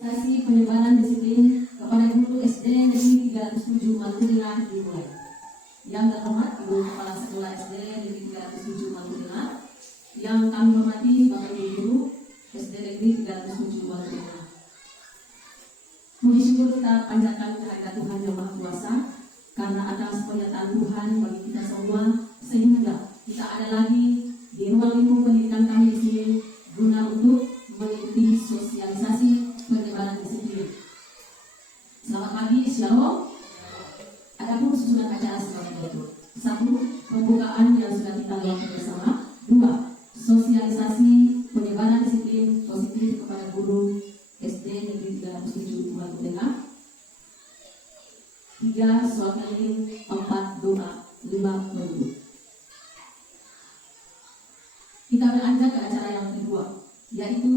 Sosialisasi penyebaran disiplin kepada guru SD Negeri 307 Malutengah dimulai. Yang terhormat Ibu Kepala Sekolah SD Negeri 307 Malutengah, yang kami hormati Bapak Ibu Guru SD Negeri 307 Malutengah. Puji syukur kita panjatkan kehadirat Tuhan Yang Maha Kuasa karena atas pernyataan Tuhan bagi kita semua, sehingga kita ada lagi di ruang lingkup pendidikan kami di sini guna untuk mengikuti sosialisasi penyebaran disiplin. Selamat pagi, Shalom. Adapun susunan acara sebagai berikut: 1. Pembukaan yang sudah kita lakukan bersama. 2. Sosialisasi penyebaran disiplin positif kepada guru SD Negeri 307 Malutengah. 3. Sholat keliling. 4. Doa. 5. Berdoa. Kita beranjak ke acara yang kedua, yaitu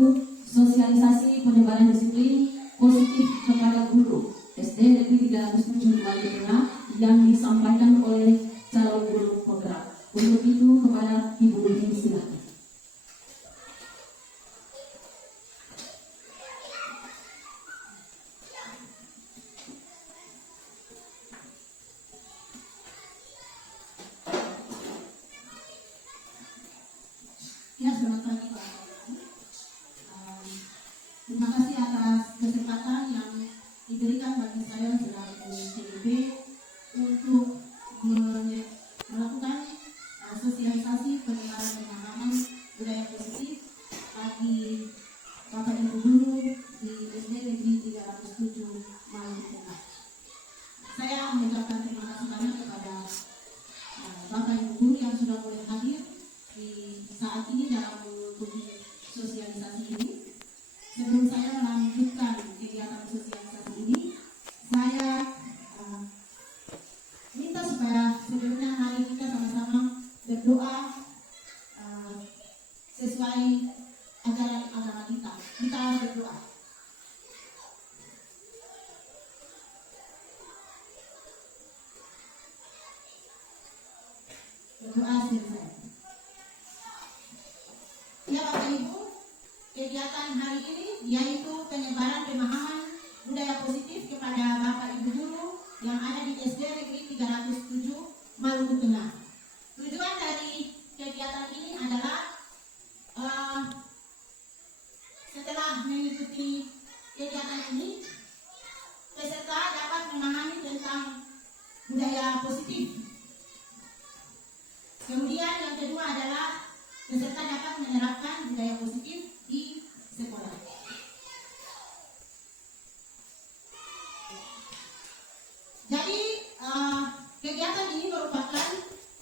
sosialisasi penyebaran disiplin positif kepada guru SD Negeri 307 Malutengah yang disampaikan oleh calon guru penggerak. Untuk itu kepada Ibu Udin, silakan. Ya, selamat pagi Pak. Terima kasih atas kesempatan yang diberikan bagi saya selaku CDP untuk melakukan sosialisasi penyebaran pemahaman budaya positif bagi Bapak Ibu Guru di SD Negeri 307 Malutengah. Saya mengucapkan terima kasih banyak kepada Bapak Ibu Guru yang sudah boleh hadir di saat ini dalam mengikuti sosialisasi ini. Sebelum saya melanjutkan kegiatan sosialisasi ini, saya minta supaya sebelumnya mari kita sama-sama berdoa sesuai ajaran agama kita. Kita berdoa. Berdoa selesai. Ya Bapak Ibu, kegiatan hari ini yaitu penyebaran pemahaman budaya positif kepada Bapak Ibu Guru yang ada di SD Negeri 307 Maluku Tengah. Tujuan dari kegiatan ini adalah setelah mengikuti kegiatan ini, peserta dapat memahami tentang budaya positif. Kemudian yang kedua adalah peserta dapat menerapkan budaya positif di sekolah. Jadi kegiatan ini merupakan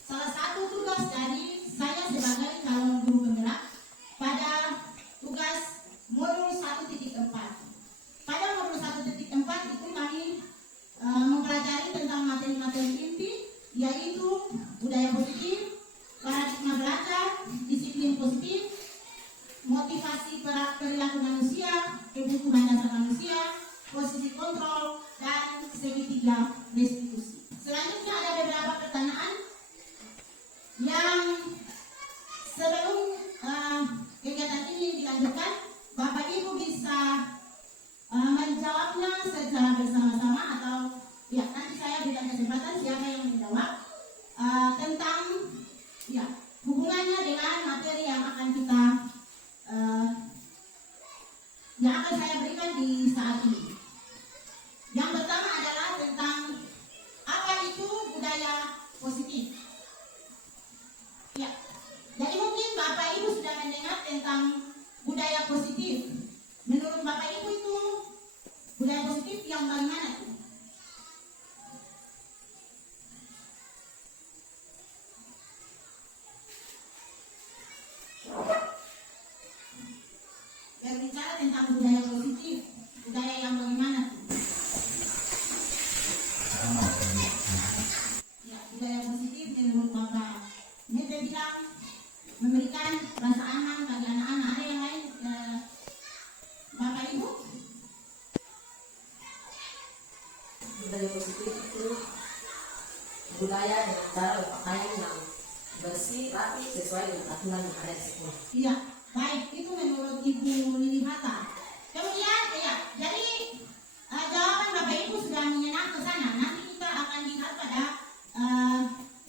salah satu tugas dari saya sebagai calon guru penggerak pada tugas modul 1.4. Pada modul 1.4 itu kami mempelajari tentang materi-materi inti, yaitu budaya positif, paradigma belajar, disiplin positif, motivasi perilaku manusia, kebutuhan dasar manusia, posisi kontrol, dan segitiga restitusi. Selanjutnya ada beberapa pertanyaan yang sebelum kegiatan ini dilanjutkan, Bapak Ibu bisa menjawabnya secara bersama-sama atau ya nanti saya berikan kesempatan siapa yang menjawab tentang ya hubungannya dengan materi yang akan kita yang akan saya berikan di saat ini. Yang pertama adalah tentang apa itu budaya positif. Ya, jadi mungkin Bapak Ibu sudah mendengar tentang budaya positif. Menurut Bapak Ibu itu budaya positif yang bagaimana tuh? Berbicara tentang budaya positif, budaya yang bagaimana tuh? Ya, budaya positif menurut Bapak Mete bilang memberikan rasa aman bagi anak-anak. Ada yang lain Bapak Ibu? Budaya positif itu budaya dengan cara berpakaian yang bersih, rapi, sesuai dengan aturan yang ada di sekolah. Iya, baik, itu menurut Ibu Lili Hatta. Kemudian, ya, jadi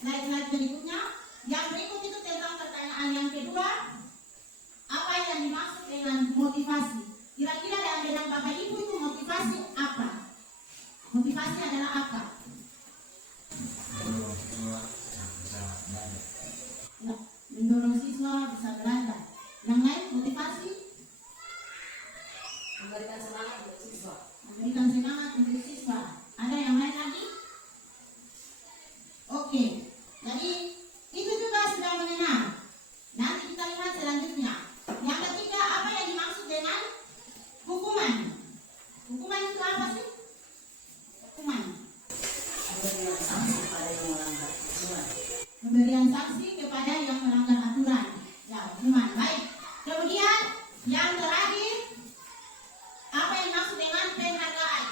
slide berikutnya. Yang berikut itu tentang pertanyaan yang kedua, apa yang dimaksud dengan motivasi? Kira-kira dalam benak Bapak Ibu itu motivasi apa? Motivasi adalah apa? Ya, mendorong siswa bisa belajar. Yang lain motivasi? Memberikan semangat untuk siswa. Memberikan semangat untuk siswa. Ada yang lain lagi? Oke, jadi itu juga sudah mengenal. Nanti kita lihat selanjutnya. Yang ketiga, apa yang dimaksud dengan hukuman? Hukuman itu apa sih? Hukuman. Memberikan sanksi pada yang melanggar aturan. Pemberian sanksi kepada yang melanggar aturan. Ya, hukuman. Baik. Kemudian yang terakhir, apa yang dimaksud dengan penghargaan?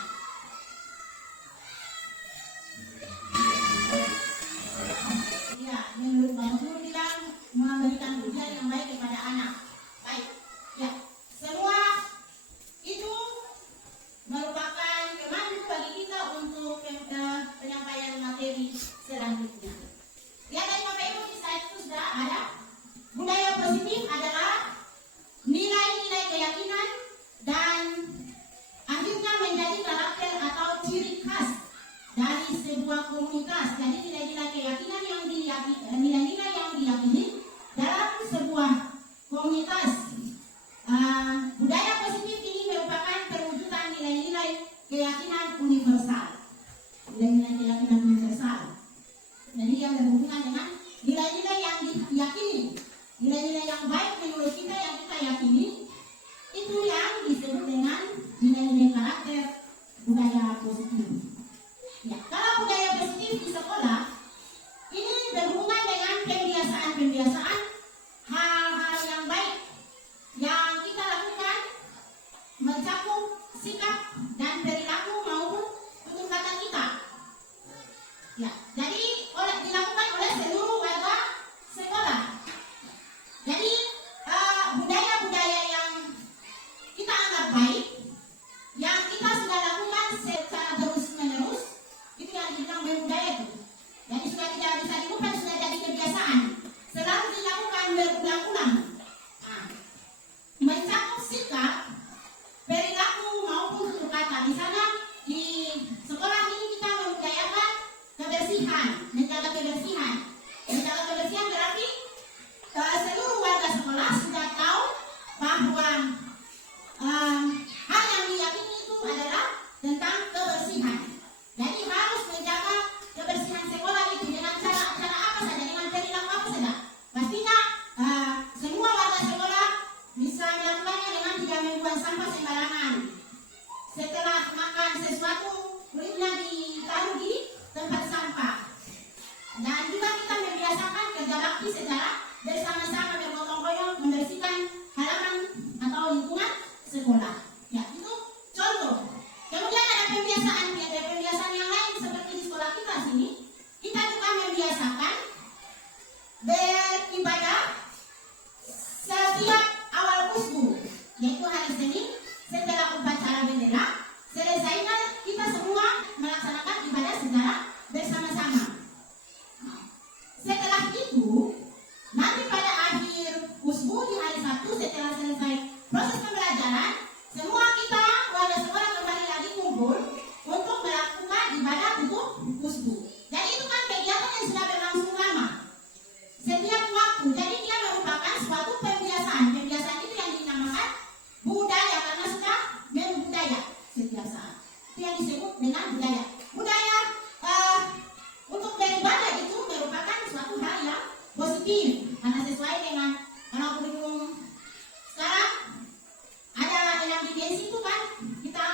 Ya, menurut Bapak Guru bilang memberikan ujian yang baik kepada anak. Baik. Ya, semua itu merupakan pemandu bagi kita untuk penyampaian materi selanjutnya. Ya, dari Bapak Ibu di slide itu sudah ada. Budaya positif adalah nilai-nilai keyakinan dan akhirnya menjadi karakter atau ciri khas dari sebuah komunitas. Jadi nilai-nilai keyakinan yang nilai-nilai yang diyakini dalam sebuah komunitas. Budaya positif ini merupakan perwujudan nilai-nilai keyakinan universal. Nilai-nilai keyakinan universal. Jadi yang berhubungan dengan nilai-nilai yang diyakini, nilai-nilai yang baik menurut kita yang kita yakini, itu yang disebut dengan nilai-nilai karakter budaya positif. Ya, kalau budaya positif di sekolah ini berhubungan dengan pembiasaan hal-hal yang baik yang kita lakukan, mencakup sikap dan perilaku maupun tutur kata kita. Ya, jadi dilakukan oleh seluruh warga sekolah. Jadi budaya-budaya yang kita anggap baik, yang kita sudah lakukan secara terus-menerus, itu yang dibilang budaya itu. Jadi sudah tidak bisa diubah, sudah jadi kebiasaan. Selalu dilakukan berulang-ulang. Nah, mencakup sikap, perilaku maupun tutur kata. Di sana di sekolah ini kita membudayakan kebersihan, menjaga kebersihan. Menjaga kebersihan berarti seluruh warga sekolah sudah tahu bahwa hal yang diyakini itu adalah tentang kebersihan. Jadi harus menjaga kebersihan sekolah itu dengan cara apa saja, dengan perilaku apa saja. Pastinya semua warga sekolah bisa melakukannya dengan tidak membuang sampah sembarangan. Setelah makan sesuatu, kulitnya ditaruh di tempat sampah. Dan juga kita membiasakan kerja bakti secara bersama-sama bergotong royong membersihkan halaman atau lingkungan sekolah. Ya, itu contoh. Kemudian ada pembiasaan yang lain seperti di sekolah kita sini. Kita juga membiasakan beribadah setiap awal usbu, yaitu hari Senin setelah upacara bendera. Selesainya kita semua melaksanakan ibadah secara bersama-sama. Setelah itu, nanti pada akhir usbu di hari Sabtu setelah selesai proses pembelajaran, semua kita warga sekolah kembali lagi kumpul untuk melakukan ibadah tutup usbu. Jadi itu kan kegiatan yang sudah berlangsung lama, setiap waktu. Jadi dia merupakan suatu pembiasaan. Pembiasaan itu yang dinamakan budaya karena sudah membudaya setiap saat. Itu yang disebut dengan budaya. Budaya untuk beribadah itu merupakan suatu hal yang positif karena sesuai dengan kurikulum sekarang. Ada yang di BNC itu kan kita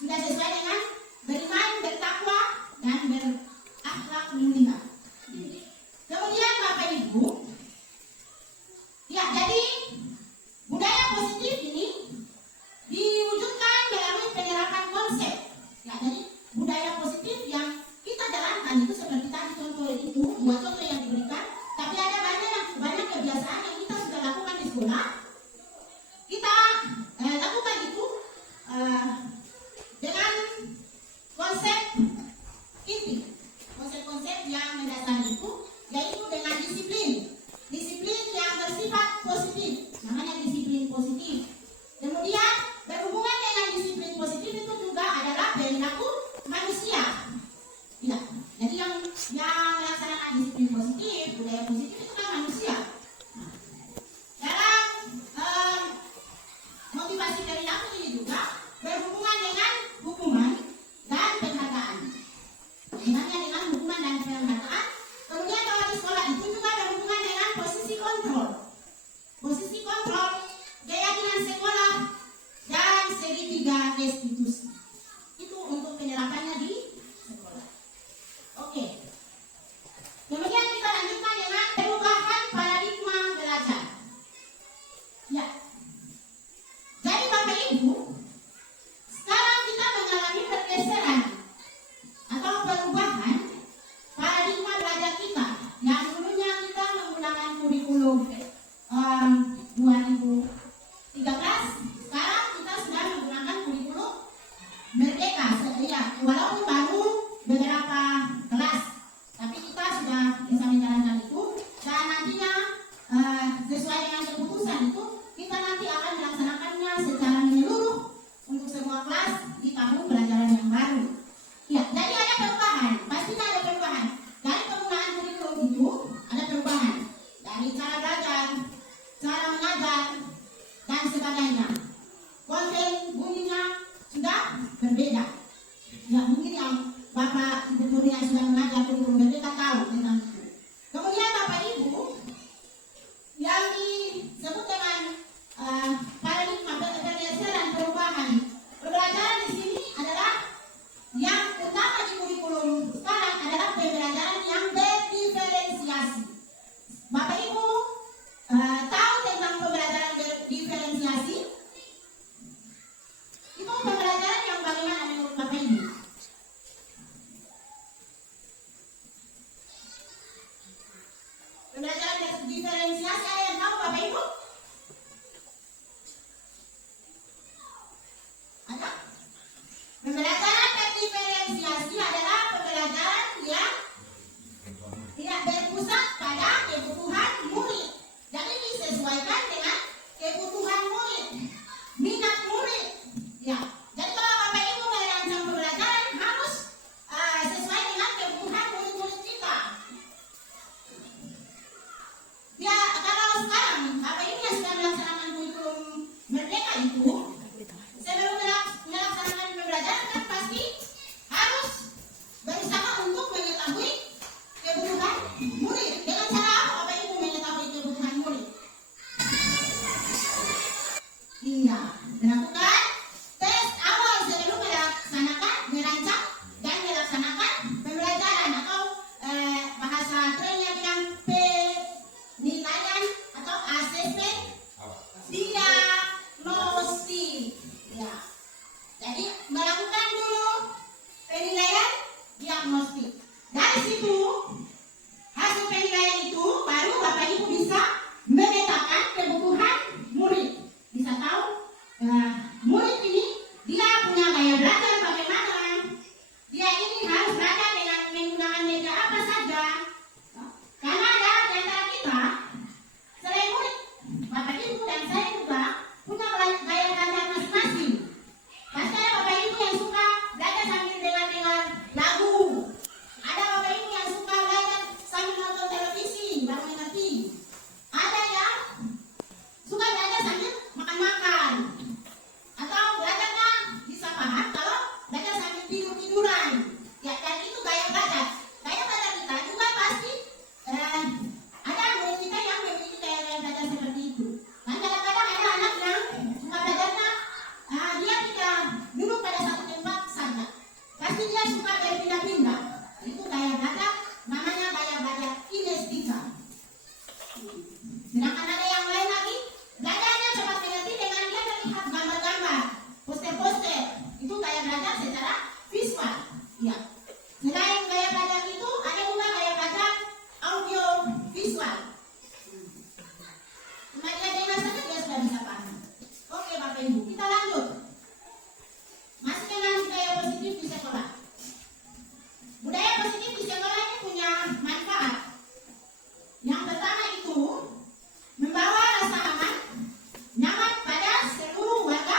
sudah sesuai dengan beriman, bertakwa dan berakhlak mulia. Kemudian Bapak Ibu, ya, jadi budaya positif ini diwujudkan melalui penerapan konsep. Ya, jadi budaya positif yang kita jalankan itu seperti tadi contoh itu, dua contoh yang diberikan, tapi ada banyak kebiasaan yang kita positif itu kan manusia. Nah, dalam motivasi perilaku ini juga berhubungan dengan hukuman dan penghargaan. Hubungannya dengan hukuman dan penghargaan. Kemudian kalau di sekolah itu juga berhubungan dengan posisi kontrol. Posisi kontrol, keyakinan sekolah, dan segitiga restitusi. Itu untuk penerapannya di sekolah. Oke. Kemudian kita lanjutkan dengan perubahan paradigma belajar. Ya. Jadi Bapak Ibu, sekarang kita mengalami pergeseran atau perubahan paradigma belajar kita. Yang dulunya kita menggunakan kurikulum 2013, sekarang kita sudah menggunakan kurikulum Merdeka. Ya, walaupun baru beberapa kelas, tapi kita sudah bisa menjalankan itu. Dan nantinya sesuai dengan keputusan itu, kita nanti akan melaksanakannya secara menyeluruh untuk semua kelas di tahun pelajaran yang baru. Ya, jadi ada perubahan, pastinya ada perubahan. Dari penggunaan kurikulum itu ada perubahan. Dari cara belajar, cara mengajar, dan sebagainya. Konten bunyinya sudah berbeda. Ya, mungkin yang Bapak Ibu guru yang sudah mengajar kurikulum berbeda tahu tentang itu. Kemudian Bapak Ibu, yang disebut dengan paradigma pergeseran perubahan pembelajaran di sini adalah yang utama di kurikulum sekarang adalah pembelajaran yang berdiferensiasi. Bapak Ibu tahu tentang pembelajaran berdiferensiasi? Itu pembelajaran yang bagaimana menurut Bapak Ibu? Pembelajaran berdiferensiasi ada yang tahu Bapak Ibu? Ada? Pembelajaran berdiferensiasi adalah pembelajaran yang tidak berpusat pada kebutuhan murid. Jadi disesuaikan dengan kebutuhan murid, minat murid. Ya. Jadi kalau Bapak Ibu merancang pembelajaran harus sesuai dengan kebutuhan murid-murid kita. Ya, kalau sekarang Bapak Ibu yang sudah melaksanakan kurikulum Merdeka itu, sebelum melaksanakan pembelajaran kan pasti harus berusaha untuk mengetahui kebutuhan murid. Dengan cara apa Bapak Ibu mengetahui kebutuhan murid? Iya, melakukan tes awal sebelum merancang dan melaksanakan pembelajaran atau bahasa kerennya bilang penilaian atau asesmen diagnostik. Ya. Jadi melakukan dulu penilaian diagnostik. Dari situ hasil penilaian itu baru Bapak Ibu bisa memetakan kebutuhan murid. Bisa tahu murid ini dia punya gaya belajar bagaimana, dia ini harus belajar dengan menggunakan media apa saja. Karena ada di antara kita selain murid, Bapak Ibu dan saya juga punya gaya belajar masing-masing. Pasti ada Bapak Ibu yang suka belajar sambil dengar lagu. Ada Bapak Ibu yang suka belajar sambil nonton televisi baru mengerti. Ada yang suka belajar sambil makan-makan. Atau belajarnya bisa paham kalau belajar sambil tidur-tiduran. Ya, dan itu gaya belajar. Gaya belajar kita juga pasti ada murid kita yang memiliki gaya belajar seperti itu. Dan kadang-kadang ada anak yang suka belajarnya dia tidak duduk pada satu tempat saja. Pasti dia suka berpindah-pindah. Itu gaya belajar, namanya gaya belajar kinestika. Sedangkan ada yang lain lagi, belajarnya cepat mengerti dengan dia melihat gambar-gambar, poster-poster. Itu gaya belajar secara visual. Ya. Selain gaya belajar itu, ada juga gaya belajar audio visual. Cuma dia dengar saja dia sudah bisa paham. Oke Bapak Ibu, kita lanjut. Masih dengan budaya positif di sekolah. Budaya positif di sekolah ini punya manfaat. Yang pertama itu membawa rasa aman, nyaman pada seluruh warga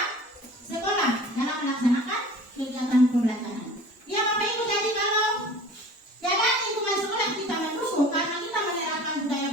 sekolah dalam melaksanakan kegiatan pembelajaran. Ya Bapak Ibu, jadi kalau keadaan lingkungan sekolah kita mendukung karena kita menerapkan budaya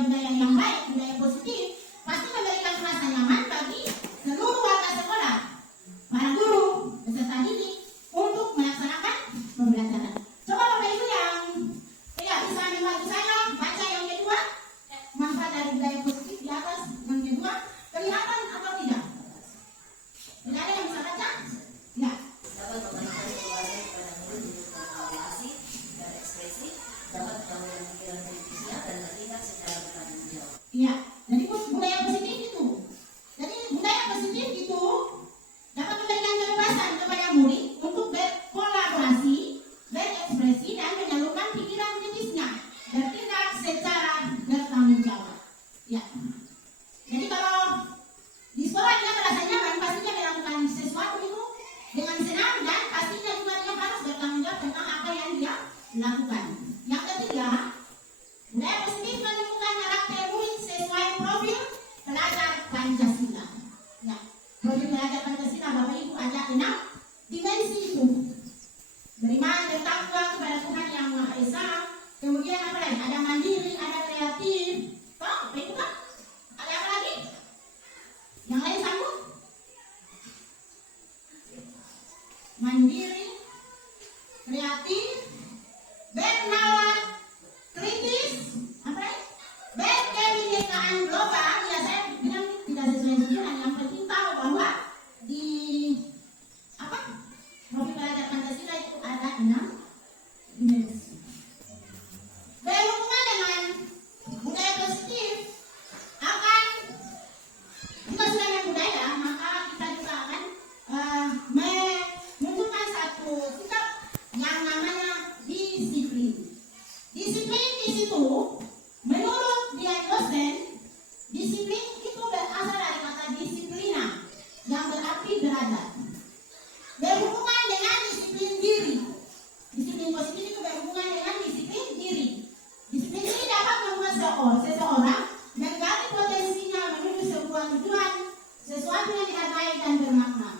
seseorang menggali potensinya menuju sebuah tujuan, sesuatu yang dihargai dan bermakna.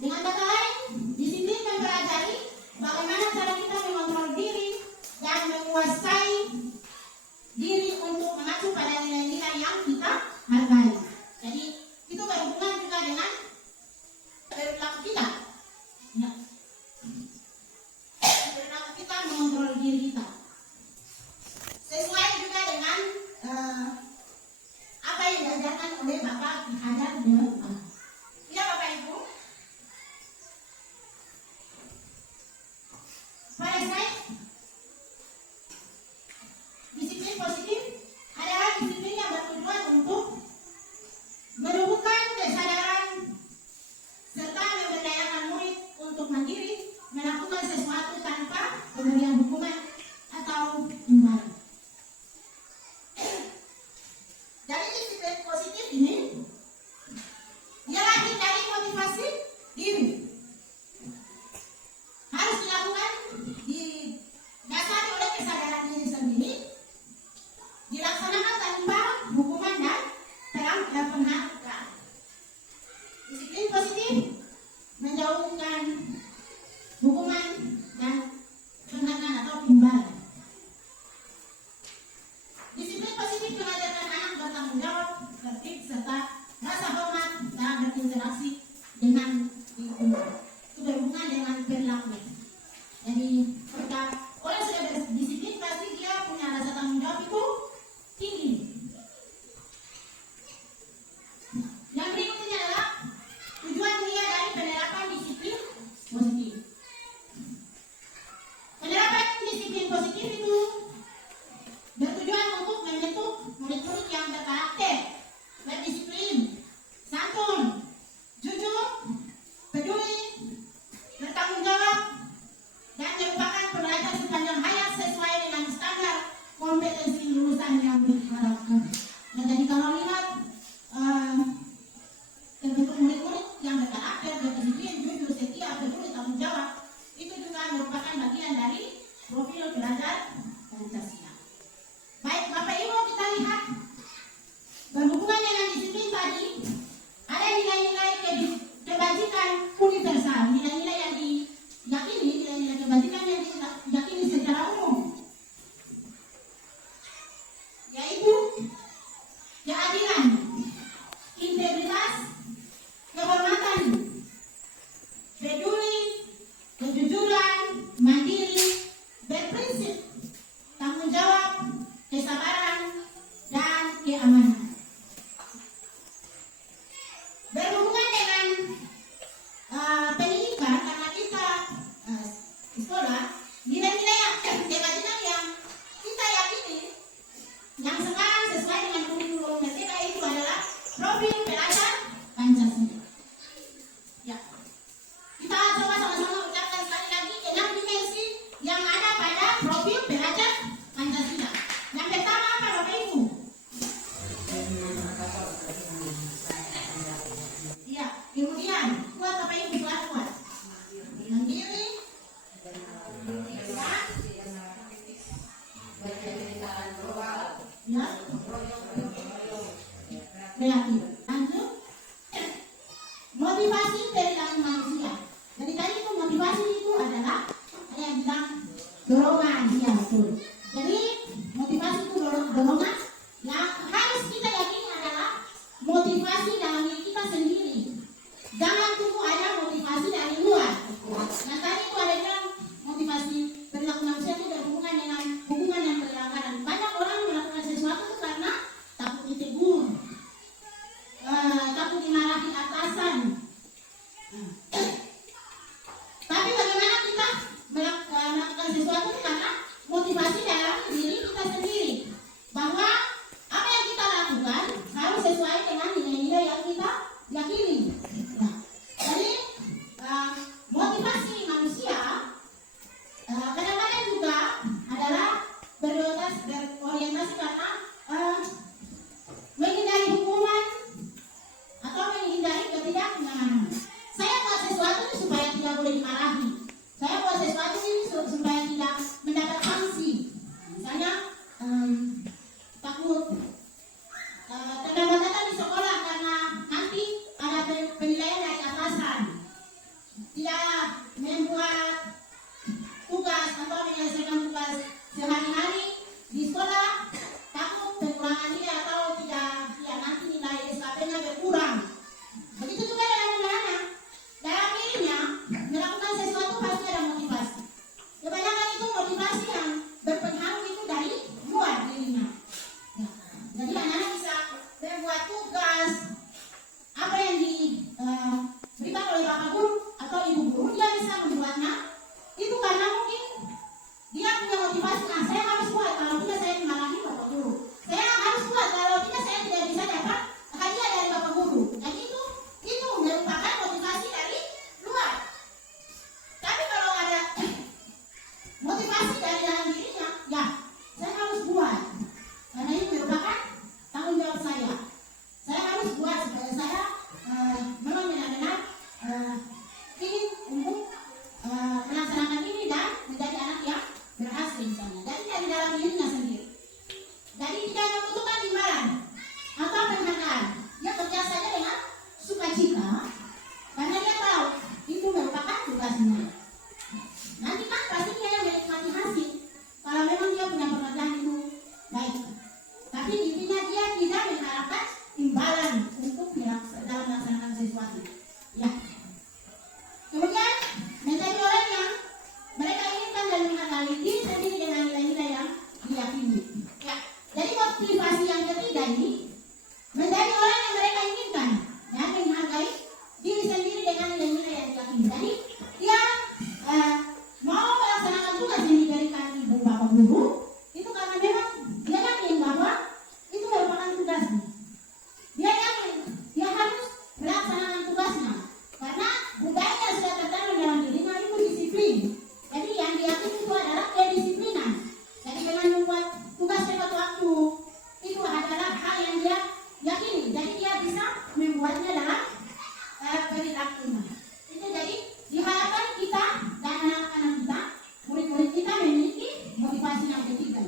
Dengan kata lain, disiplin mempelajari bagaimana cara kita mengontrol diri dan menguasai diri untuk mengacu pada nilai-nilai yang kita hargai. Jadi itu berhubungan juga dengan perilaku kita. Ya. Perilaku kita mengontrol diri kita. Sesuai juga dengan apa yang diajarkan oleh Bapak Hajar Dewantara. Ya Bapak Ibu. Pada saya, disiplin positif adalah disiplin yang bertujuan untuk menumbuhkan kesadaran serta memberdayakan murid untuk mandiri melakukan sesuatu tanpa pemberian hukuman atau imbalan. Dari disiplin positif ini, dia lahir dari motivasi diri. Harus dilakukan didasari oleh kesadaran diri sendiri, dilaksanakan tanpa hukuman dan pengharapan. Disiplin positif menjauhkan hukuman dan penghargaan atau imbalan. Disiplin positif mengajarkan anak bertanggung jawab, tertib, serta rasa hormat dalam berinteraksi dengan lingkungan. Itu berhubungan dengan perilaku. Jadi ketika orang sudah berdisiplin, pasti dia punya rasa tanggung jawab itu tinggi. Yang berikutnya adalah tujuan mulia dari penerapan disiplin positif. Penerapan disiplin positif itu bertujuan untuk membentuk murid-murid yang berkarakter, berdisiplin, santun, jujur, peduli, bertanggung jawab, dan merupakan pelajar sepanjang hayat sesuai dengan standar kompetensi lulusan yang diharapkan. Dan jadi kalau lihat terbentuk murid-murid yang berkarakter, berdisiplin, jujur, setia, peduli, tanggung jawab, itu juga merupakan bagian dari profil pelajar Pancasila. Baik Bapak Ibu, kita lihat berhubungan dengan disiplin tadi, ada nilai-nilai kebajikan universal, nilai-nilai yang diyakini, nilai-nilai kebajikan yang diyakini secara umum, yaitu keadilan, integritas, kehormatan, peduli, kejujuran, mandiri, berprinsip, tanggung jawab, kesabaran, dan keamanan. Berhubungan dengan pendidikan, karena kita sekolah, nilai-nilai kebajikan yang kita yakini, yang sekarang sesuai dengan kurikulum Merdeka itu adalah profil pelajar Pancasila. Ya, kita coba sama-sama ucapkan sekali lagi 6 dimensi yang ada pada profil pelajar Pancasila. Yang pertama apa Bapak Ibu? Iya, kemudian kuat Bapak Ibu, kuat. Mandiri, ya, kreatif. Lanjut, motivasi perilaku manusia. Jadi tadi itu motivasi itu adalah ada yang bilang dorongan, ya betul. Jadi motivasi itu dorongan yang harus kita yakini adalah motivasi dalam diri kita sendiri. Jangan tunggu ada motivasi dari luar. Nah tadi itu ada yang motivasi perilaku manusia itu berhubungan dengan hubungan yang pelanggaran. Banyak orang melakukan sesuatu itu karena takut ditegur, Jadi anak-anak bisa membuat tugas apa yang diberikan oleh bapak guru atau ibu guru, dia bisa membuatnya. Itu karena mungkin dia punya motivasi, nah saya harus buat, kalau tidak saya dimarahi bapak guru. Saya harus buat, kalau tidak saya tidak bisa dapat hadiah dari bapak guru. Jadi itu merupakan motivasi dari luar. Tapi kalau ada motivasi dari dalam dirinya, ya saya harus buat, karena ini merupakan tanggung jawab saya. Saya harus buat supaya saya memang benar-benar ingin untuk melaksanakan ini dan menjadi anak yang berhasil misalnya. Jadi dari dalam dirinya sendiri. Jadi tidak membutuhkan imbalan atau penghargaan. Dia kerja saja dengan sukacita karena dia tahu itu merupakan tugasnya. Nanti kan pasti dia yang menikmati hasil kalau memang dia punya pekerjaan itu baik. Tapi intinya dia tidak mengharapkan imbalan untuk dalam melaksanakan sesuatu. Ya. Kemudian menjadi orang yang mereka inginkan dan menghargai diri sendiri dengan nilai-nilai yang diyakini. Ya. Jadi motivasi yang ketiga ini menjadi orang yang mereka inginkan dan menghargai diri sendiri dengan nilai-nilai yang diyakini. Jadi dia mau melaksanakan tugas yang diberikan ibu bapak guru itu karena memang dia yakin bahwa itu merupakan tugasnya. Dia yakin dia harus melaksanakan tugasnya karena budaya yang sudah tertanam dalam dirinya itu disiplin. Jadi yang diyakini itu adalah kedisiplinan. Jadi dengan membuat tugas tepat waktu itu adalah hal yang dia yakini. Jadi dia bisa membuatnya dalam perilakunya. Itu jadi diharapkan kita dan anak-anak kita, murid-murid kita memiliki motivasi yang ketiga.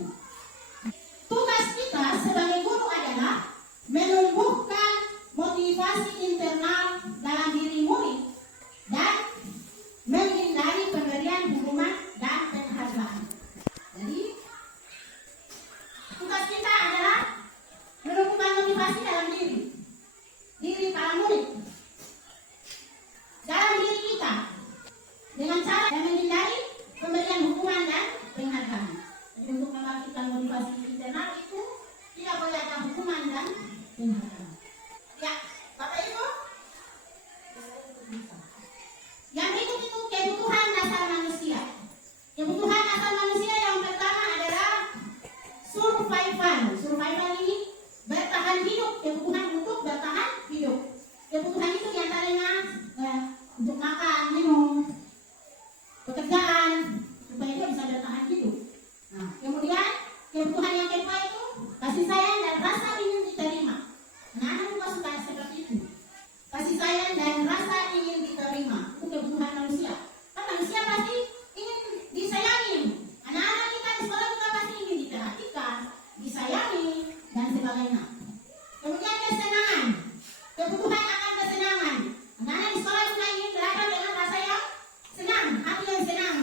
Tugas kita sebagai guru adalah menumbuhkan motivasi internal dalam diri murid dan menghindari pemberian hukuman dan penghargaan. Jadi tugas kita adalah menumbuhkan motivasi dalam diri para murid, dalam diri kita dengan cara menghindari pemberian hukuman dan penghargaan. Jadi untuk membangkitkan motivasi internal itu tidak boleh ada hukuman dan penghargaan. Ya, Bapak Ibu. Yang berikut itu kebutuhan dasar manusia. Kebutuhan dasar manusia yang pertama adalah survival. Survival ini bertahan hidup, kebutuhan untuk bertahan hidup. Kebutuhan itu diantaranya untuk makan, minum, pekerjaan, supaya dia bisa bertahan hidup. Nah, kemudian kebutuhan yang kedua itu kasih sayang dan rasa ingin diterima. Anak-anak juga suka seperti itu. Kasih sayang dan rasa ingin diterima itu kebutuhan manusia. Kan manusia pasti ingin disayangi. Anak-anak kita di sekolah juga pasti ingin diperhatikan, disayangi dan sebagainya. Kemudian kesenangan, kebutuhan akan kesenangan. Anak-anak di sekolah juga ingin belajar dengan rasa yang senang, hati yang senang.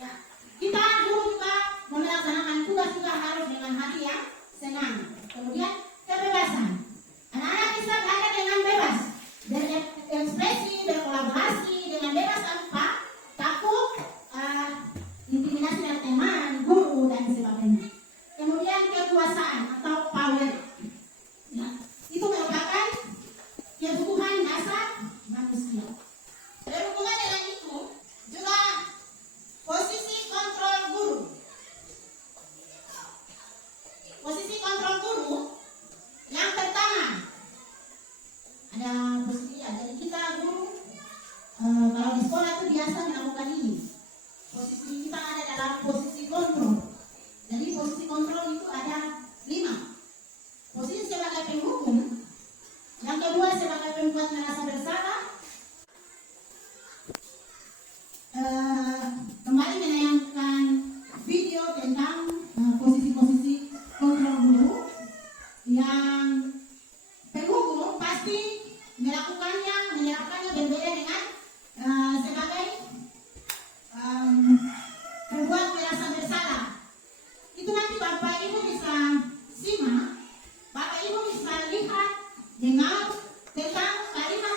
Ya. Kita guru juga melaksanakan tugas juga harus dengan hati yang senang. Kemudian kebebasan. Anak-anak bisa belajar dengan bebas, berekspresi, berkolaborasi dengan bebas tanpa takut intimidasi dari teman, guru dan sebagainya. Kemudian kekuasaan atau power. Ya, itu merupakan kebutuhan dasar manusia. Berhubungan dengan itu juga posisi kontrol guru. Posisi kontrol guru yang pertama ada posisi ya. Jadi kita guru kalau di sekolah itu biasa melakukan ini. Posisi kita ada dalam posisi kontrol. Jadi posisi kontrol itu ada 5. Posisi sebagai penghukum, yang kedua sebagai pembuat merasa bersalah, kembali menayangkan video tentang posisi-posisi kontrol guru. Yang penghukum pasti menyerapkannya berbeda dengan sebagai pembuat merasa bersalah. Itu nanti Bapak Ibu bisa simak, Bapak Ibu bisa lihat, dengar tentang kalimat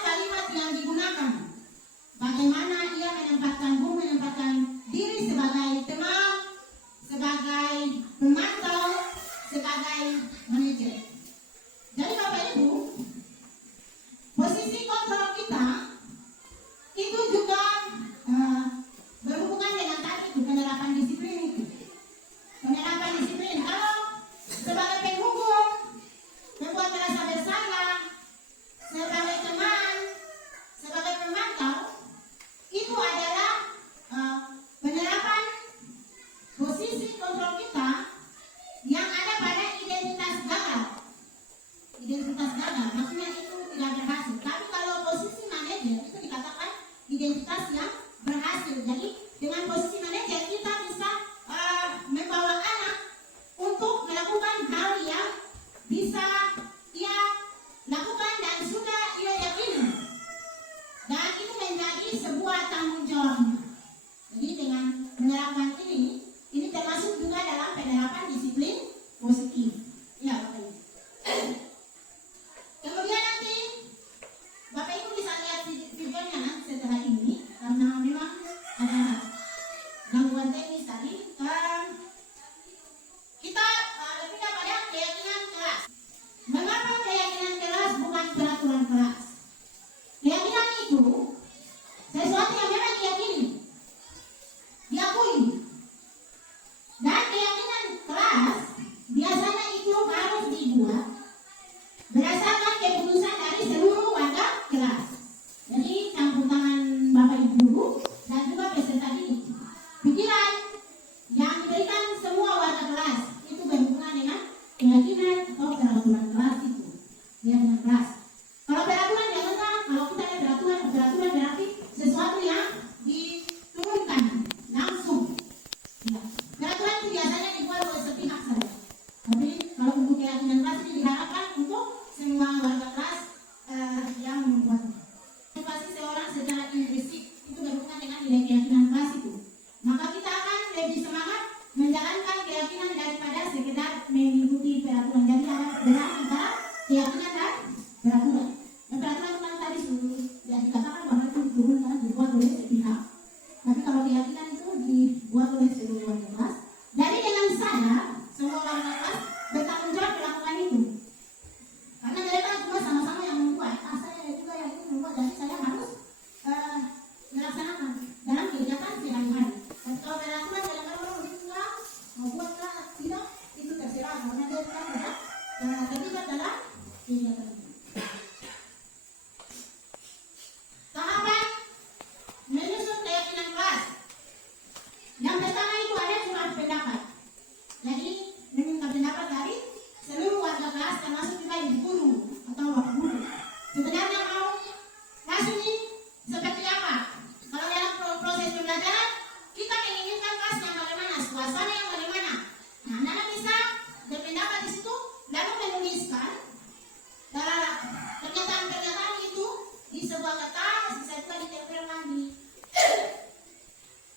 bisa ia lakukan dan sudah ia yakini, dan itu menjadi sebuah tanggung jawabnya. Jadi dengan menerapkan ini termasuk juga dalam penerapan disiplin positif. Ya, Bapak Ibu. Kemudian nanti Bapak Ibu bisa lihat videonya nanti setelah ini, karena memang ada gangguan teknis tadi. Kita berpindah pada keyakinan kelas. Mengapa keyakinan kelas bukan peraturan kelas? Keyakinan itu sesuatu yang memang diyakini, diakui. Dan keyakinan kelas biasanya itu harus dibuat berdasarkan keputusan dari seluruh warga kelas. Jadi campur tangan Bapak Ibu guru dan juga peserta didik. Pikiran yang diberikan semua warga kelas itu berhubungan dengan keyakinan atau peraturan kelas itu. Keyakinan kelas. Kalau peraturan jangan, kalau kita ada peraturan berarti sesuatu yang diturunkan langsung. Ya. Peraturan itu biasanya dibuat oleh sepihak saja. Tapi kalau untuk keyakinan kelas ini diharapkan untuk semua warga kelas yang membuatnya. Motivasi seorang secara intrinsik itu berhubungan dengan nilai keyakinan kelas itu. Maka kita akan lebih semangat menjalankan keyakinan daripada sekedar mengikuti peraturan. Jadi ada perbedaan antara keyakinan dan peraturan. Dan peraturan kan tadi sudah dikatakan bahwa itu diturunkan, dibuat oleh sepihak. Tapi kalau keyakinan itu dibuat oleh seluruh warga kelas. Jadi dengan sadar semua warga kelas bertanggung jawab melakukan itu. Karena mereka juga sama-sama yang membuat. Saya juga yang itu membuat. Jadi saya harus melaksanakan dalam kegiatan sehari-hari. Dan kalau peraturan dalam orang enggak mau buatlah tidak, itu terserah karena dia kan tidak terlibat dalam kegiatan itu. Tahapan menyusun keyakinan kelas. Yang pertama itu ada surat pendapat. Jadi meminta pendapat dari seluruh warga kelas termasuk juga ibu guru atau bapak guru. Sebenarnya mau hasilnya seperti apa? Kalau dalam proses pembelajaran kita menginginkan kelas yang bagaimana, suasana yang bagaimana. Nah, anak bisa berpendapat di situ lalu menuliskan pernyataan-pernyataan itu di sebuah kertas, bisa juga ditempelkan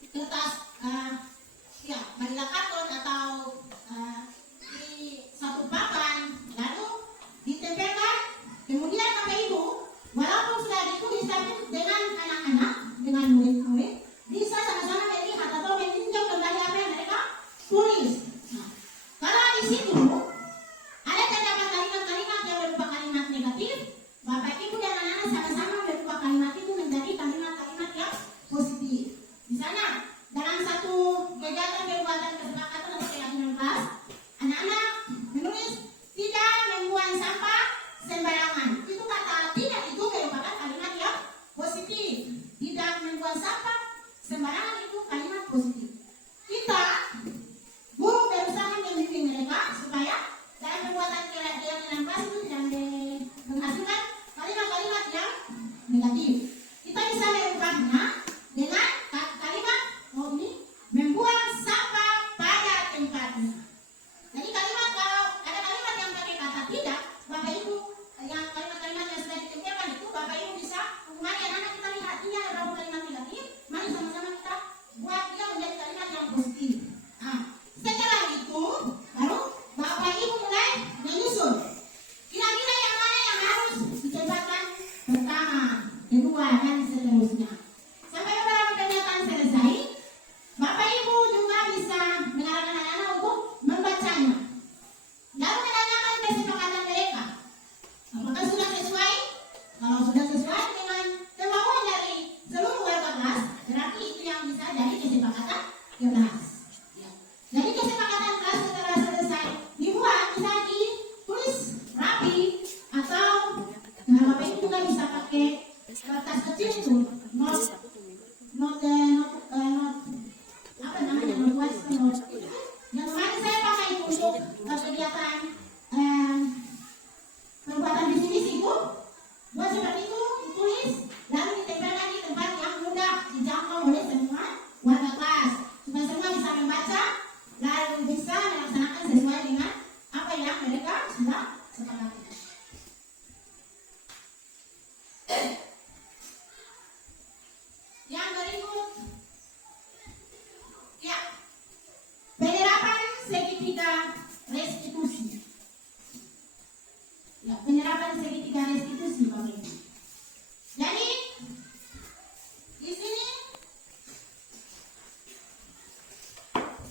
di kertas manila karton atau di satu papan, lalu ditempelkan. Kemudian Bapak Ibu, walaupun sudah ditulis tapi dengan anak-anak, dengan murid-murid, bisa sama-sama melihat atau meninjau kembali apa yang mereka tulis. Nah, kalau di situ ada terdapat kalimat-kalimat yang berupa kalimat negatif, Bapak Ibu dan anak-anak sama-sama berubah kalimat itu menjadi kalimat-kalimat yang positif. Misalnya dalam satu kegiatan pembuatan kesepakatan atau keyakinan kelas, anak-anak menulis tidak membuang sampah sembarangan. Itu kata tidak itu merupakan kalimat yang positif. Tidak membuang sampah sembarangan itu kalimat positif. Kita guru berusaha membimbing mereka supaya dalam pembuatan keyakinan kelas itu tidak menghasilkan kalimat-kalimat yang negatif. Kita bisa merubahnya dengan kalimat membuang sampah pada tempatnya. Jadi kalimat, kalau ada kalimat yang pakai kata tidak, Bapak Ibu yang kalimat-kalimat yang sudah ditempelkan itu Bapak Ibu bisa mari anak-anak kita lihat ini ada berapa kalimat negatif, mari sama-sama kita buat dia menjadi kalimat yang positif. Nah, setelah itu baru Bapak Ibu mulai menyusun kira-kira yang mana yang harus ditempelkan pertama, kedua, seperti itu. Yang berikut, ya, penerapan segitiga restitusi. Ya, penerapan segitiga restitusi, Bapak Ibu. Jadi di sini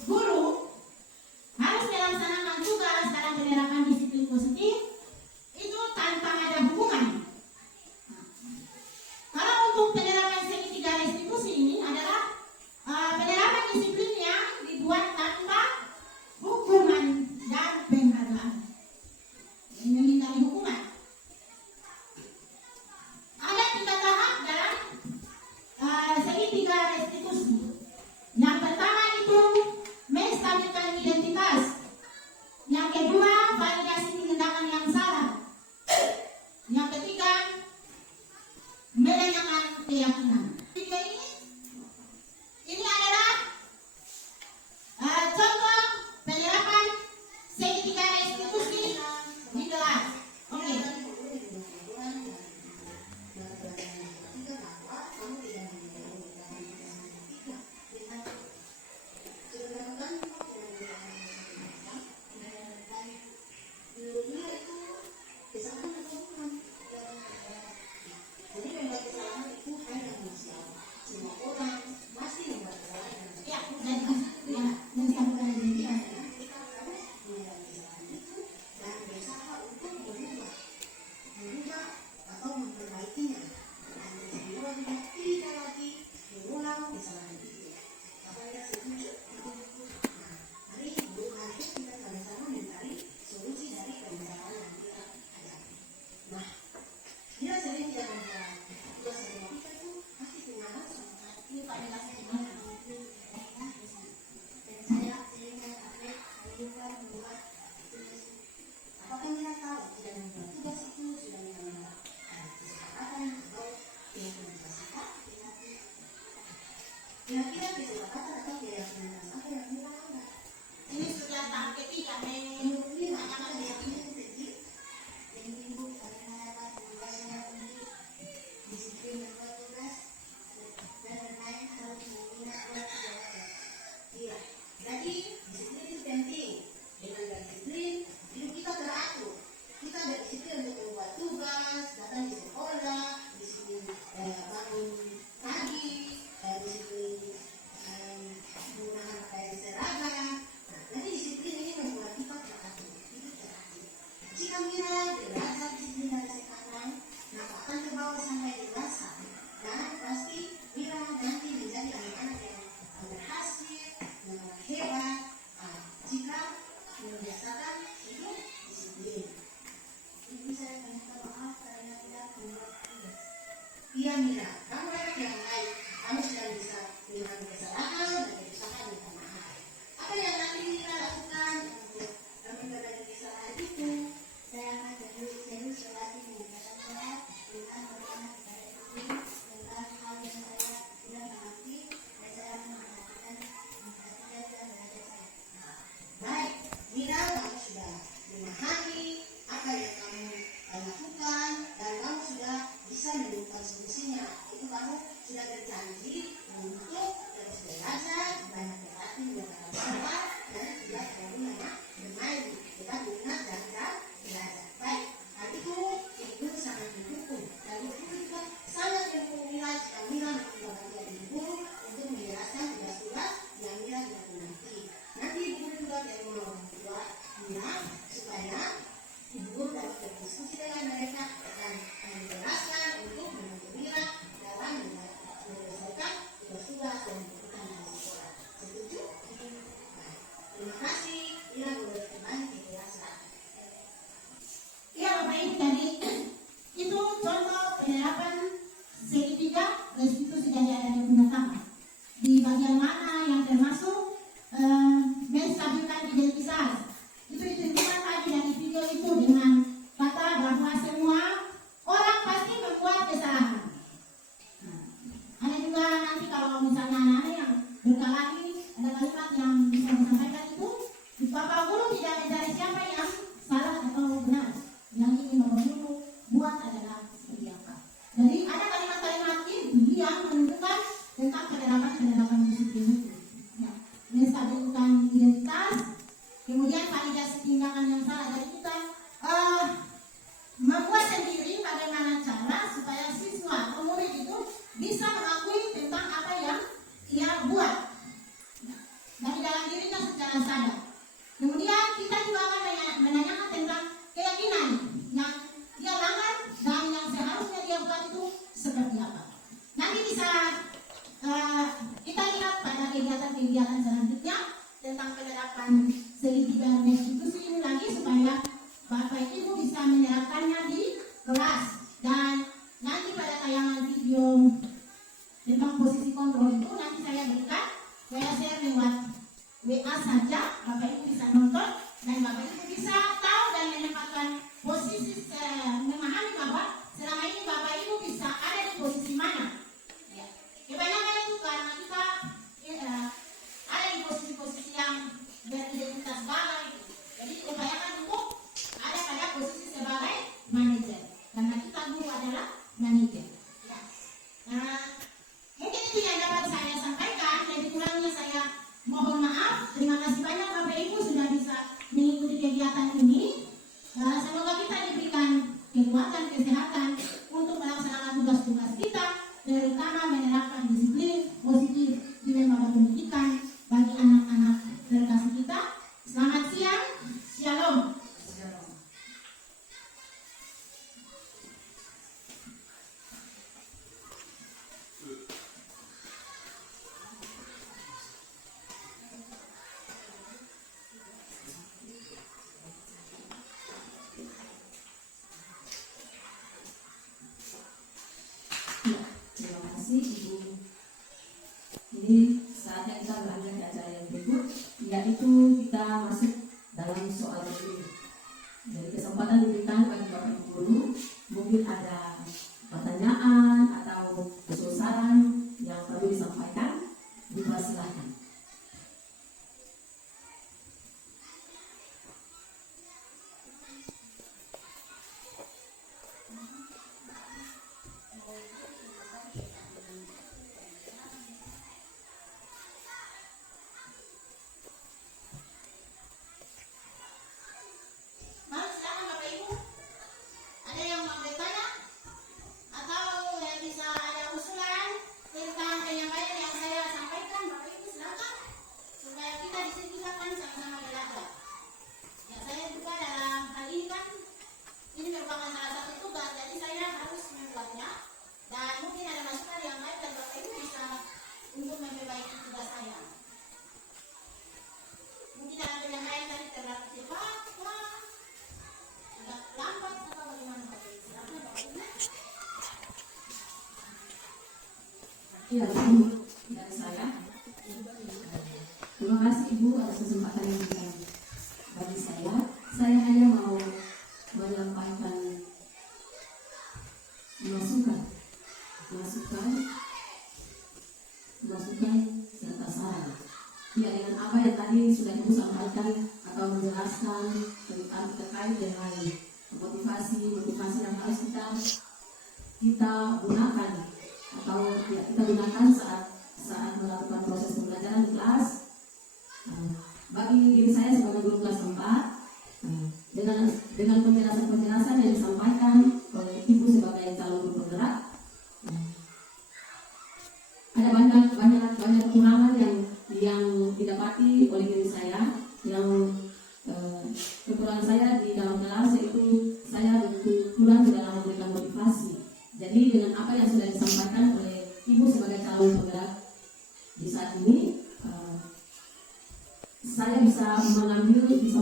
guru harus melaksanakan tugas dalam penerapan disiplin positif itu tanpa ada hubungan. Kalau untuk penerapan segitiga restitusi ini adalah penerapan disiplin yang dibuat tanpa hukuman dan penghargaan. Yang menghindari hukuman. Ada 3 tahap dalam segitiga restitusi. Yang pertama itu menstabilkan identitas. Yang kedua, validasi tindakan yang salah. Yang ketiga, menanyakan keyakinan. Tiga ini adalah contoh penerapan segitiga restitusi di kelas. Oke. Ya, menstabilkan identitas. Ini Pak Delas gimana? Apakah kita tahu tidak membuat tugas itu sudah menerima kesepakatan atau tidak kira-kira kesepakatan atau keyakinan apa yang kita lakukan? Ini sudah tahap ketiga, menanyakan keyakinan. Disiplin membuat tugas dan bermain harus menggunakan iya, jadi disiplin itu penting. Dengan disiplin hidup kita teratur. Kita ada disiplin untuk membuat tugas, datang di sekolah, disiplin bangun pagi, disiplin menggunakan pakaian seragam. Nah, jadi disiplin ini membuat kita teratur, hidup teratur. Jika Mira belajar disiplin dari sekarang, maka akan terbawa sampai dewasa. Dan pasti Mira nanti menjadi anak-anak yang berhasil, yang hebat. Jika membiasakan hidup disiplin. Ibu saya minta maaf karena tidak membuat tugas. Iya Mira, kamu anak yang baik. Kamu sudah bisa mengakui kesalahan dan berusaha minta maaf. Apa yang nanti Mira lakukan untuk memperbaiki kesalahan itu? Saya akan serius berlatih meningkatkan sholat, tentang bagaimana kepada disiplin, tentang hal yang saya tidak mengerti, dan saya akan memperhatikan dan belajar saya. Baik, Mira kamu sudah kegiatan selanjutnya tentang penerapan segitiga restitusi ini lagi supaya Bapak Ibu bisa menerapkannya di kelas. Dan nanti pada tayangan video tentang posisi kontrol itu nanti saya berikan, saya share lewat WA saja, Bapak Ibu bisa nonton dan Bapak Ibu bisa tahu dan menempatkan posisi, memahami bahwa selama ini Bapak Ibu bisa ada di posisi mana. Ya. Kebanyakan itu karena kita ada di posisi-posisi yang beridentitas sebagai, jadi kebanyakan untuk ada pada posisi sebagai manajer, karena kita dulu adalah manajer. Ya. Nah, mungkin itu yang dapat saya sampaikan. Lebih kurangnya saya mohon maaf. Terima kasih banyak Bapak Ibu sudah bisa mengikuti kegiatan ini. Semoga kita diberikan kekuatan, kesehatan untuk melaksanakan tugas-tugas kita, terutama menerapkan disiplin positif di lembaga pendidikan bagi anak-anak terkasih kita. Selamat siang, shalom. Ya, terima kasih Ibu. Ini saatnya kita beranjak ke acara yang berikut, yaitu kita masuk dalam soal ini. Dari kesempatan diberikan bagi Bapak Ibu guru, mungkin ada pertanyaan atau usul saran yang perlu disampaikan, dipersilahkan. Mari silakan Bapak Ibu. Ada yang mau bertanya atau yang bisa ada usulan tentang penyampaian yang saya sampaikan, Bapak Ibu silakan supaya kita di sini kita kan sama-sama belajar. Ya, saya juga dalam hal ini kan ini merupakan salah satu tugas, jadi saya harus membuatnya dan mungkin ada masukan yang lain dan Bapak Ibu bisa untuk memperbaiki tugas saya. Mungkin ada penyampaian tadi terlalu cepat, agak lambat atau bagaimana Bapak Ibu? Silakan Bapak Ibu. Ya, Ibu, dari saya. Terima kasih Ibu atas kesempatan yang diberikan bagi saya. Saya hanya mau menyampaikan masukan serta saran. Ya, dengan apa yang tadi sudah Ibu sampaikan atau menjelaskan tentang terkait dengan motivasi yang harus kita gunakan atau ya, kita gunakan saat melakukan proses pembelajaran di kelas. Bagi diri saya sebagai guru kelas 4, dengan penjelasan yang disampaikan oleh Ibu sebagai calon guru penggerak, ada banyak kekurangan yang didapati oleh diri saya. Yang kekurangan saya di dalam kelas yaitu saya kurang di dalam memberikan motivasi. Jadi dengan apa yang sudah disampaikan oleh Ibu sebagai calon penggerak di saat ini, saya bisa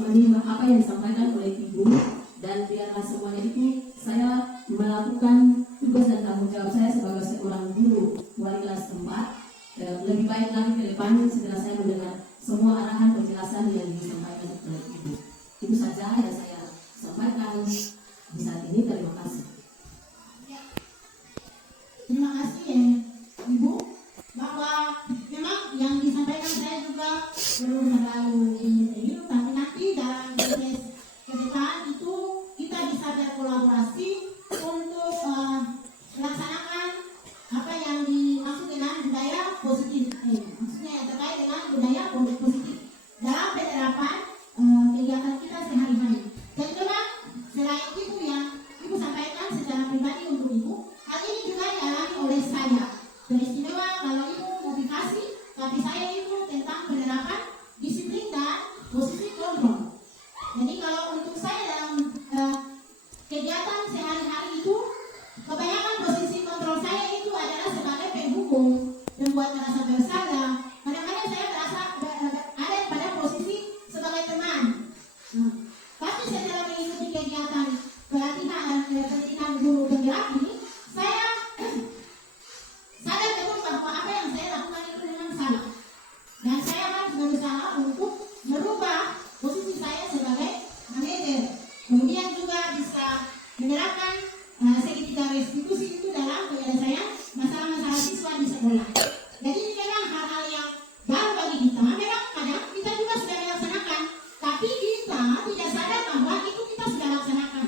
menimba apa yang disampaikan oleh Ibu, dan biarlah semuanya itu saya melakukan tugas dan tanggung jawab saya sebagai seorang guru wali kelas 4 lebih baik lagi ke depan setelah saya mendengar semua arahan penjelasan yang disampaikan oleh Ibu. Itu saja yang saya sampaikan di saat ini. Terima kasih. Terima kasih ya Ibu, bahwa memang yang disampaikan saya juga belum terlalu ini, tapi nanti dalam proses ke depan itu kita bisa berkolaborasi untuk melaksanakan apa yang dimaksud dengan budaya positif, maksudnya yang terkait dengan budaya positif dalam penerapan kegiatan kita sehari-hari. Dan memang selain itu yang Ibu sampaikan secara pribadi untuk Ibu, hal ini juga dialami oleh saya. Beristimewa kalau Ibu motivasi, tapi saya itu tentang penerapan disiplin dan posisi kontrol. Jadi kalau untuk saya dalam kegiatan sehari-hari itu, kebanyakan posisi kontrol saya itu adalah sebagai penghukum, membuat merasa bersalah. Kadang-kadang saya merasa menerapkan segitiga restitusi itu dalam penyelesaian masalah-masalah siswa di sekolah. Jadi ini memang hal-hal yang baru bagi kita. Memang kadang kita juga sudah melaksanakan, tapi kita tidak sadar bahwa itu kita sudah laksanakan.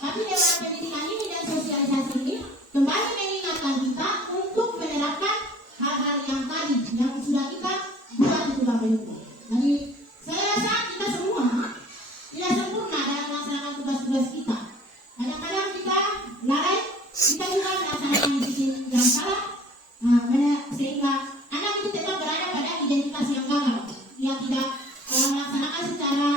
Tapi lewat pendidikan ini dan sosialisasi ini kembali mengingatkan kita untuk menerapkan hal-hal yang tadi yang sudah kita buat itu Bapak Ibu. Jadi saya rasa kita semua tidak sempurna dalam melaksanakan tugas-tugas kita. Kadang-kadang kita lalai, kita juga melaksanakan disiplin yang salah, sehingga anak itu tetap berada pada identitas yang gagal. Dia tidak melaksanakan secara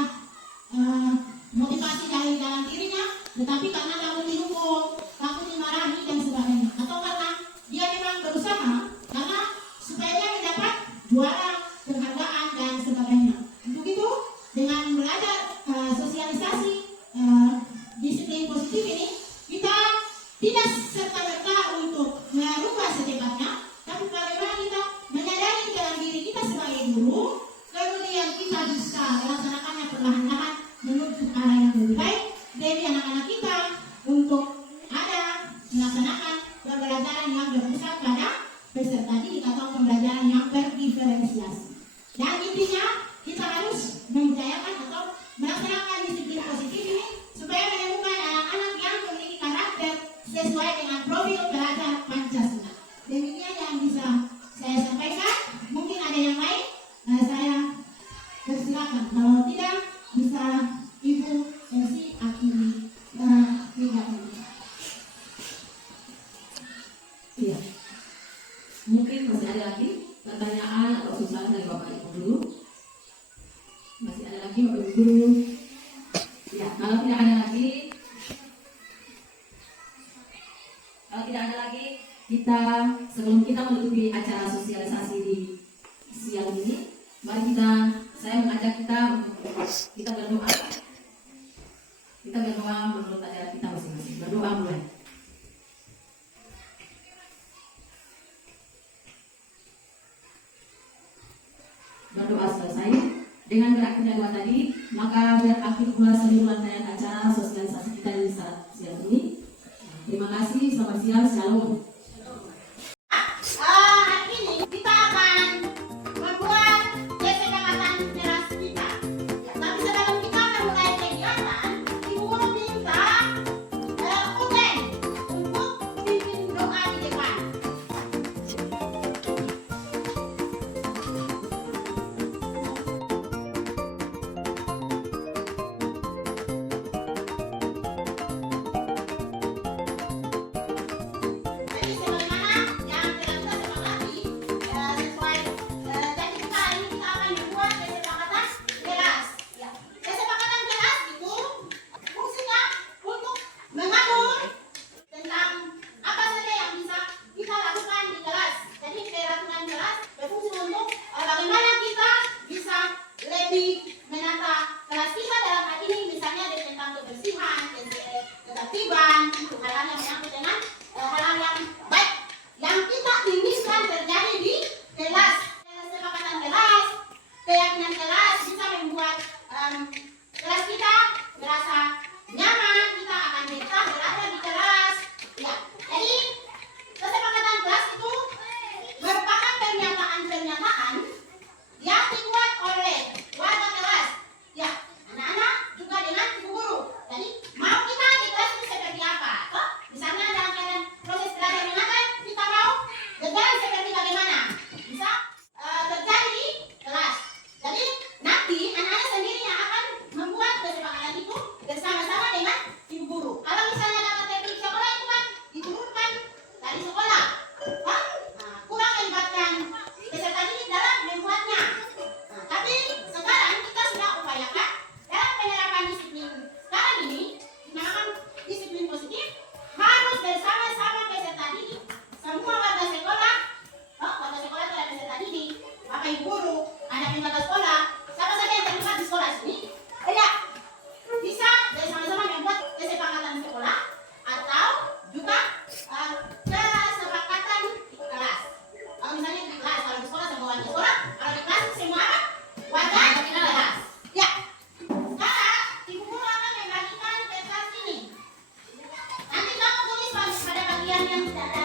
motivasi dari dalam dirinya, tetapi karena takut dihukum, takut dimarahi dan sebagainya, atau karena dia memang berusaha karena supaya dia mendapat juara, penghargaan dan sebagainya. Untuk itu dengan belajar sosialisasi disiplin positif ini, kita tidak serta-merta untuk merubah secepatnya, tapi bagaimana kita menyadari dalam diri kita sebagai guru, kemudian kita bisa melaksanakannya perlahan-lahan menuju ke arah yang lebih baik dari anak-anak kita untuk ada melaksanakan pembelajaran yang berpusat pada peserta didik atau pembelajaran yang berdiferensiasi. Dan intinya kita harus membudayakan atau melaksanakan disiplin positif ini supaya menemukan anak-anak yang memiliki karakter sesuai dengan profil pelajar Pancasila. Demikian yang bisa saya sampaikan. Mungkin ada yang lain, saya persilakan. Kalau tidak, bisa Ibu Elsie akhiri kegiatan ini. Iya. Mungkin masih ada lagi pertanyaan atau usulan dari Bapak Ibu guru. Masih ada lagi Bapak Ibu guru. Ya, kalau tidak ada lagi, kita sebelum kita menutupi acara sosialisasi di siang ini, mari saya mengajak kita untuk kita berdoa. Kita berdoa menurut ajaran kita masing-masing. Berdoa mulai. Berdoa selesai. Dengan berakhirnya doa tadi, maka berakhir pula seluruh rangkaian acara sosialisasi kita di saat siang ini. Terima kasih, selamat siang, shalom. Hari ini kita akan membuat kesepakatan teras kita. Ya, tapi sebelum kita memulai kegiatan, Ibu Guru minta Uten untuk pimpin doa di depan. Jadi sebagaimana yang telah kita sepakati, sesuai janji kita ini kita akan membuat kesepakatan kelas. Ya, kesepakatan kelas itu fungsinya untuk mengatur tentang apa saja yang bisa kita lakukan di kelas. Jadi peraturan kelas berfungsi untuk bagaimana kita bisa lebih menata kelas kita dalam hal ini, misalnya tentang kebersihan, ketertiban, hal-hal yang menyangkut dengan hal-hal yang baik yang kita inginkan terjadi di kelas. Kesepakatan kelas, keyakinan kelas bisa membuat kelas kita merasa nyaman, kita akan betah berada di kelas. Ya, jadi kesepakatan kelas itu merupakan pernyataan-pernyataan yang dibuat oleh warga kelas. Ya, anak-anak juga dengan ibu guru. Jadi mau kita di kelas itu seperti apa? Toh, misalnya dalam keadaan proses belajar mengajar, kita mau berjalan seperti bagaimana? Bisa terjadi di kelas. Jadi nanti anak-anak sendiri yang akan membuat kesepakatan itu bersama yang tidak